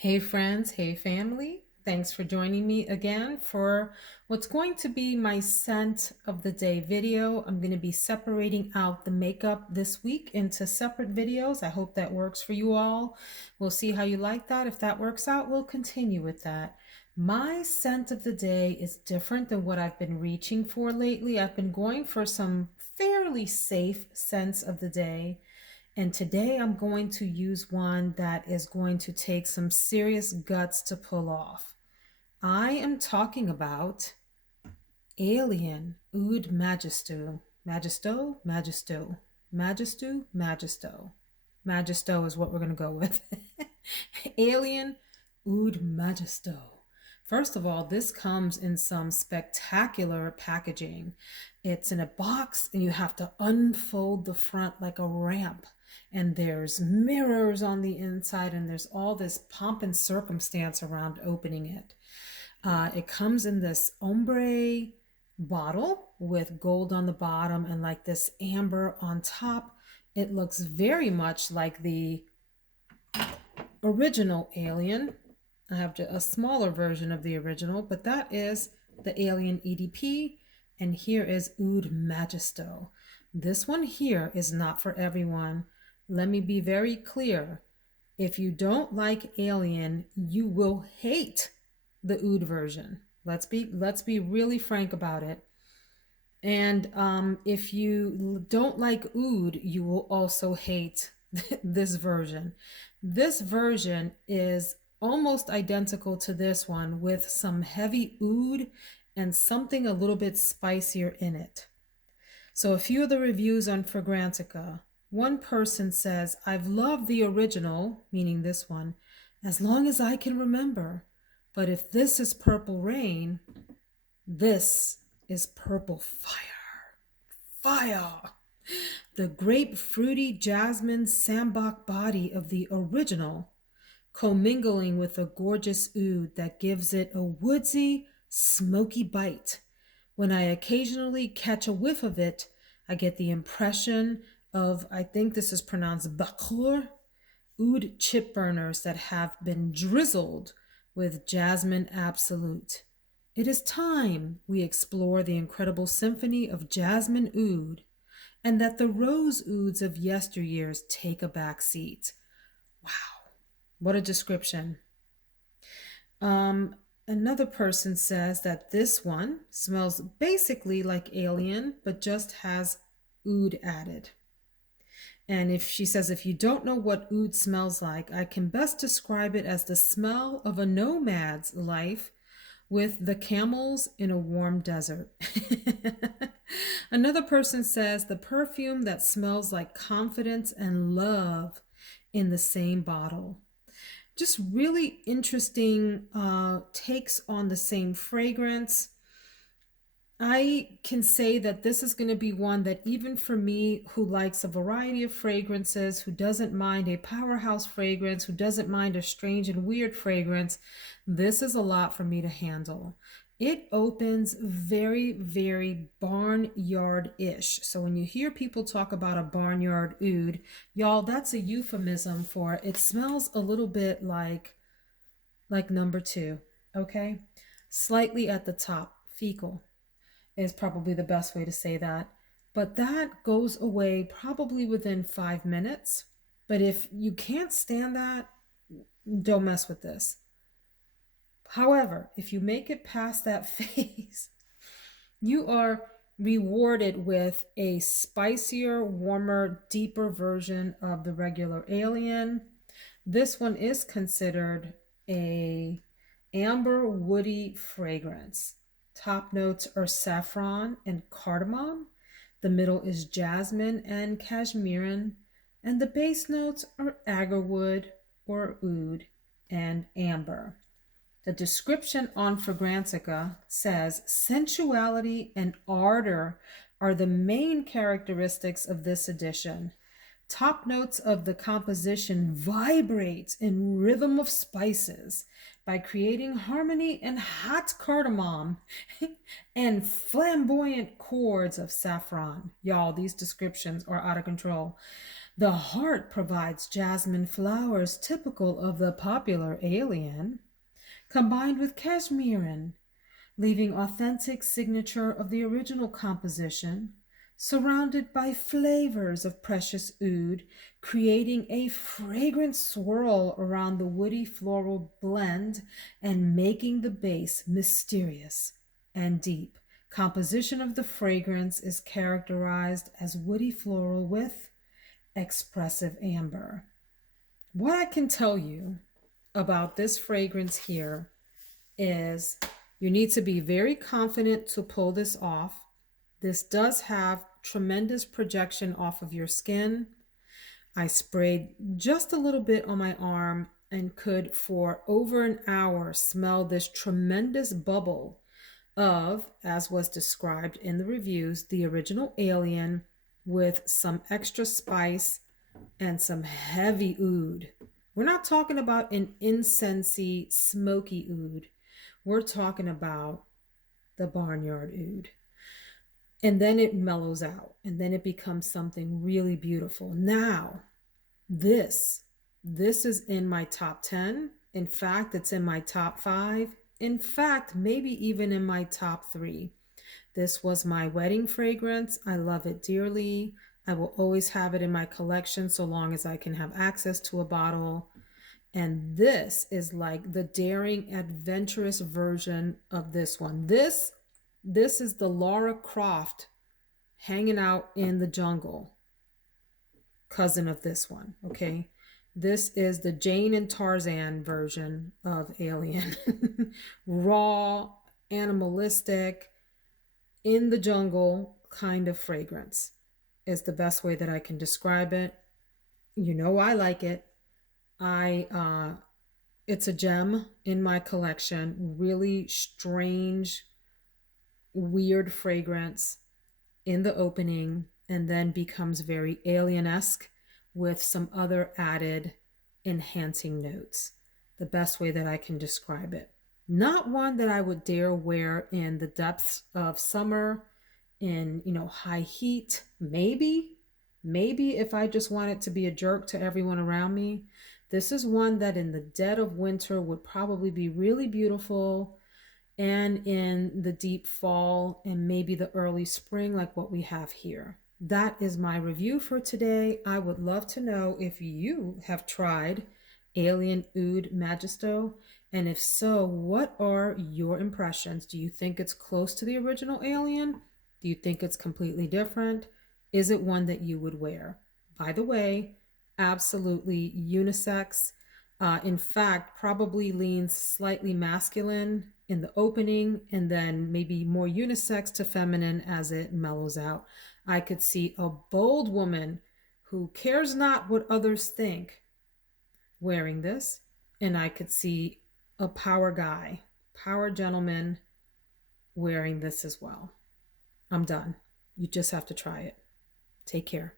Hey friends, hey family. Thanks for joining me again for what's going to be my scent of the day video. I'm going to be separating out the makeup this week into separate videos. I hope that works for you all. We'll see how you like that. If that works out, we'll continue with that. My scent of the day is different than what I've been reaching for lately. I've been going for some fairly safe scents of the day. And today I'm going to use one that is going to take some serious guts to pull off. I am talking about Alien Oud Majestueux. Majestueux? Majestueux. Majestueux? Majestueux. Majestueux is what we're going to go with. Alien Oud Majestueux. First of all, this comes in some spectacular packaging. It's in a box and you have to unfold the front like a ramp. And there's mirrors on the inside and there's all this pomp and circumstance around opening it. It comes in this ombre bottle with gold on the bottom and like this amber on top. It looks very much like the original Alien. I have a smaller version of the original, but that is the Alien EDP, and here is Oud Majestueux. This one here is not for everyone. Let me be very clear. If you don't like Alien, you will hate the Oud version. Let's be really frank about it. And if you don't like Oud, you will also hate this version. This version is almost identical to this one with some heavy oud and something a little bit spicier in it. So a few of the reviews on Fragrantica. One person says, I've loved the original, meaning this one, as long as I can remember. But if this is Purple Rain, this is Purple Fire. Fire! The grape fruity jasmine sambac body of the original commingling with a gorgeous oud that gives it a woodsy, smoky bite. When I occasionally catch a whiff of it, I get the impression of, I think this is pronounced bakur, oud chip burners that have been drizzled with jasmine absolute. It is time we explore the incredible symphony of jasmine oud, and that the rose ouds of yesteryears take a back seat. Wow. What a description. Another person says that this one smells basically like Alien, but just has oud added. And if she says, if you don't know what oud smells like, I can best describe it as the smell of a nomad's life with the camels in a warm desert. Another person says the perfume that smells like confidence and love in the same bottle. Just really interesting takes on the same fragrance. I can say that this is going to be one that even for me, who likes a variety of fragrances, who doesn't mind a powerhouse fragrance, who doesn't mind a strange and weird fragrance, this is a lot for me to handle. It opens very, very barnyard-ish. So when you hear people talk about a barnyard oud, y'all, that's a euphemism for it smells a little bit like number two, okay? Slightly at the top, fecal is probably the best way to say that. But that goes away probably within 5 minutes. But if you can't stand that, don't mess with this. However, if you make it past that phase, you are rewarded with a spicier, warmer, deeper version of the regular Alien. This one is considered a amber woody fragrance. Top notes are saffron and cardamom. The middle is jasmine and cashmeran. And the base notes are agarwood or oud and amber. The description on Fragrantica says sensuality and ardor are the main characteristics of this edition. Top notes of the composition vibrate in rhythm of spices by creating harmony and hot cardamom and flamboyant chords of saffron. Y'all, these descriptions are out of control. The heart provides jasmine flowers typical of the popular alien, combined with cashmerean, leaving authentic signature of the original composition, surrounded by flavors of precious oud, creating a fragrant swirl around the woody floral blend and making the base mysterious and deep. Composition of the fragrance is characterized as woody floral with expressive amber. What I can tell you about this fragrance here is you need to be very confident to pull this off. This does have tremendous projection off of your skin. I sprayed just a little bit on my arm and could for over an hour smell this tremendous bubble of, as was described in the reviews, the original alien with some extra spice and some heavy oud. We're not talking about an incensey, smoky oud. We're talking about the barnyard oud. And then it mellows out and then it becomes something really beautiful. Now, this is in my top 10. In fact, it's in my top 5. In fact, maybe even in my top 3. This was my wedding fragrance. I love it dearly. I will always have it in my collection so long as I can have access to a bottle. And this is like the daring, adventurous version of this one. This is the Lara Croft hanging out in the jungle cousin of this one, okay? This is the Jane and Tarzan version of Alien. Raw, animalistic, in the jungle kind of fragrance is the best way that I can describe it. You know I like it. It's a gem in my collection. Really strange, weird fragrance in the opening and then becomes very alien-esque with some other added enhancing notes. The best way that I can describe it. Not one that I would dare wear in the depths of summer, in, high heat. Maybe if I just wanted to be a jerk to everyone around me. This is one that in the dead of winter would probably be really beautiful, and in the deep fall and maybe the early spring like what we have here. That is my review for today. I would love to know if you have tried Alien Oud Majestueux, and if so, what are your impressions? Do you think it's close to the original Alien? Do you think it's completely different? Is it one that you would wear? By the way, absolutely unisex. In fact, probably leans slightly masculine in the opening and then maybe more unisex to feminine as it mellows out. I could see a bold woman who cares not what others think wearing this, and I could see a power guy, power gentleman wearing this as well. I'm done. You just have to try it. Take care.